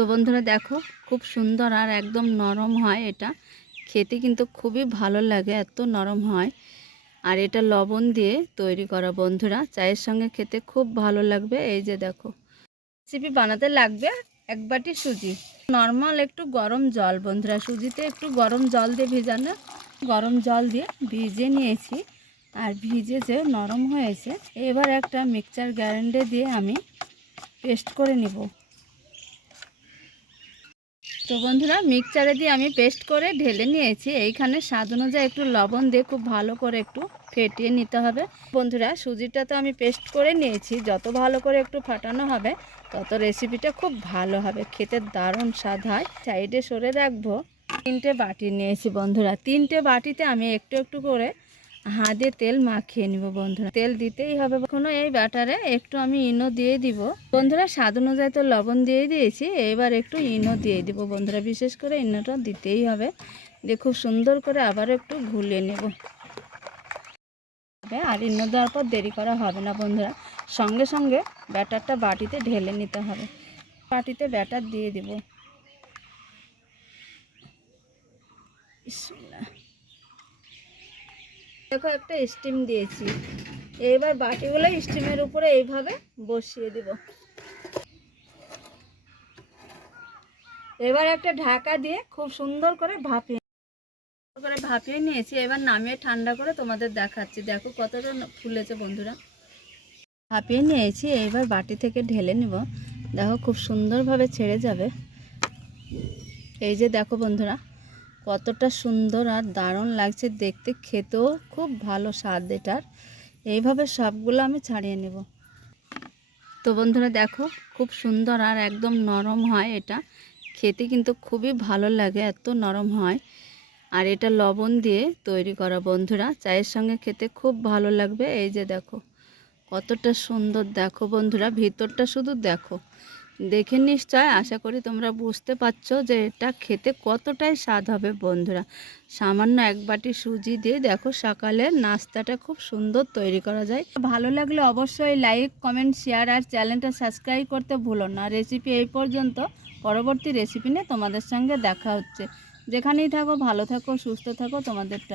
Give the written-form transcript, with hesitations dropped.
তো বন্ধুরা দেখো, খুব সুন্দর আর একদম নরম হয়। এটা খেতে কিন্তু খুবই ভালো লাগে, এত নরম হয়। আর এটা লবণ দিয়ে তৈরি করা বন্ধুরা, চায়ের সঙ্গে খেতে খুব ভালো লাগবে। এই যে দেখো, রেসিপি বানাতে লাগবে 1 বাটি সুজি, নর্মাল একটু গরম জল বন্ধুরা, সুজিতে একটু গরম জল দিয়ে ভেজানো, গরম জল দিয়ে ভিজিয়ে নিয়েছি। আর ভিজে যে নরম হয়েছে, এবার একটা মিক্সচার গ্রাইন্ডারে দিয়ে আমি পেস্ট করে নিব। তো বন্ধুরা, মিক্সচারে দিয়ে আমি পেস্ট করে ঢেলে নিয়েছি। এইখানে স্বাদ অনুযায়ী একটু লবণ দিয়ে খুব ভালো করে একটু ফেটিয়ে নিতে হবে বন্ধুরা। সুজিটা তো আমি পেস্ট করে নিয়েছি, যত ভালো করে একটু ফাটানো হবে তত রেসিপিটা খুব ভালো হবে, খেতে দারুণ স্বাদ হয়। সাইডে সরে রাখবো। 3টে বাটি নিয়েছি বন্ধুরা, 3টে বাটিতে আমি একটু একটু করে হাত দিয়ে তেল মাখিয়ে নিব বন্ধুরা। তেল দিতেই হবে। এখনো এই ব্যাটারে একটু আমি ইনো দিয়ে দিব বন্ধুরা, স্বাদ অনুযায়ী তো লবণ দিয়ে দিয়েছি, এবার একটু ইনো দিয়ে দিব বন্ধুরা। বিশেষ করে ইনোটা দিতেই হবে। দিয়ে খুব সুন্দর করে আবার একটু ঘুলিয়ে নেব। আর ইনো দেওয়ার পর দেরি করা হবে না বন্ধুরা, সঙ্গে সঙ্গে ব্যাটারটা বাটিতে ঢেলে নিতে হবে। বাটিতে ব্যাটার দিয়ে দিব। দেখো, একটা স্টিম দিয়েছি। এবার বাটিগুলো স্টিমের উপরে এইভাবে বসিয়ে দিব। এবার একটা ঢাকা দিয়ে খুব সুন্দর করে ভাপিয়ে নিয়েছি। এবার নামিয়ে ঠান্ডা করে তোমাদের দেখাচ্ছি। দেখো কতটা ফুলেছে বন্ধুরা। ভাপিয়ে নিয়েছি, এবার বাটি থেকে ঢেলে নিব। দেখো খুব সুন্দরভাবে ছেড়ে যাবে। এই যে দেখো বন্ধুরা, কতটা সুন্দর আর দারুণ লাগছে দেখতে, খেতেও খুব ভালো স্বাদ এটার। এইভাবে সবগুলো আমি ছাড়িয়ে নেব। তো বন্ধুরা দেখো, খুব সুন্দর আর একদম নরম হয়। এটা খেতে কিন্তু খুবই ভালো লাগে, এত নরম হয়। আর এটা লবণ দিয়ে তৈরি করা বন্ধুরা, চায়ের সঙ্গে খেতে খুব ভালো লাগবে। এই যে দেখো কতটা সুন্দর, দেখো বন্ধুরা ভিতরটা শুধু দেখো। দেখে নিশ্চয় আশা করি তোমরা বুঝতে পারছো যে এটা খেতে কতটাই স্বাদ হবে বন্ধুরা। সামান্য 1 বাটি সুজি দিয়ে দেখো সকালের নাস্তাটা খুব সুন্দর তৈরি করা যায়। ভালো লাগলে অবশ্যই লাইক, কমেন্ট, শেয়ার আর চ্যানেলটা সাবস্ক্রাইব করতে ভুলো না। রেসিপি এই পর্যন্ত, পরবর্তী রেসিপি নিয়ে তোমাদের সঙ্গে দেখা হচ্ছে। যেখানেই থাকো ভালো থাকো, সুস্থ থাকো। তোমাদেরটা